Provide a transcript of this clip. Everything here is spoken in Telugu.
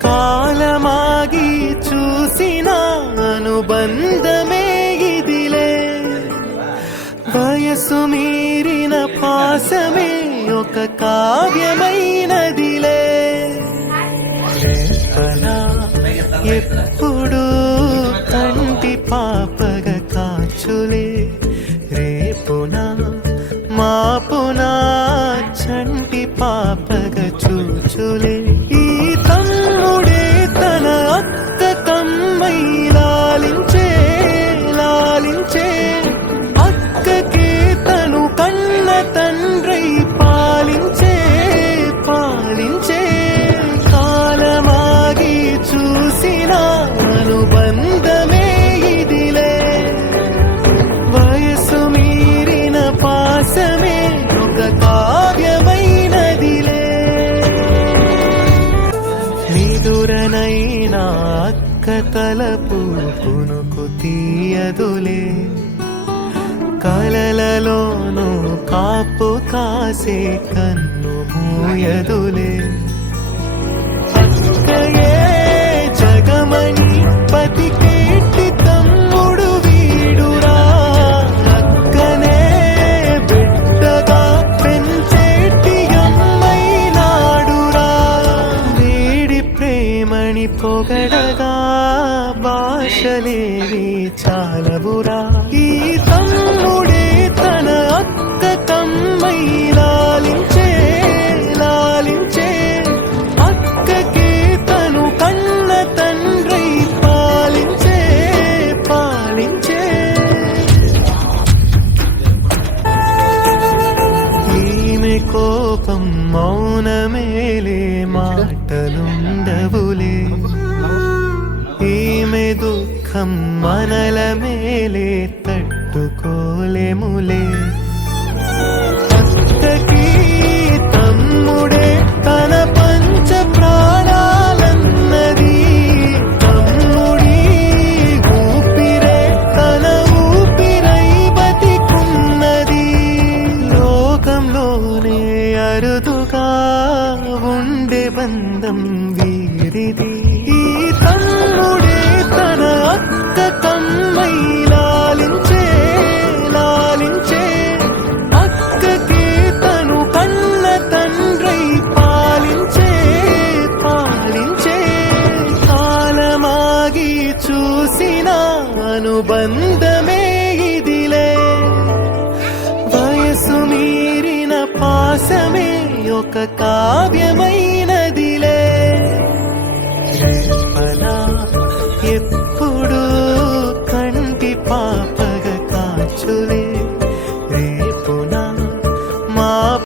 కాలమాగి చూసిన అనుబంధమే ఇదిలే. వయసు మీరిన పాసమే ఒక కావ్యమైనదిలే. రేపనా ఎప్పుడు కంటి పాప మాపునా చంటి పాప నిదురనైనా అక్క తలపు కొనుకు తీయదులే. కలలలోనూ కాపు కాసే కన్ను మూయదులే. పొగడగా భాషలేవి చాలవురా. ఈ తమ్ముడే తన అక్క తమ్మై లాలించే లాలించే. అక్కకే తను కన్న తండ్రై పాలించే పాలించే. ఈమె కోపం మౌనమేలే మాటలుండవులే ఈమె దుఃఖం మనల మేలే తట్టుకోలేములే అక్కకి తమ్ముడే తన పంచ ప్రాణాలన్నది. తమ్ముడి ఊపిరే తన ఊపిరై బతికున్నది. లోకంలోనే అరుదుగా ఉండే బంధం వీరిది. చేసిన అనుబంధమే ఇదిలే. వయసు మీరిన పాసమే ఒక కావ్యమైనదిలే. ఎప్పుడు కంటి పాపగ కాచులే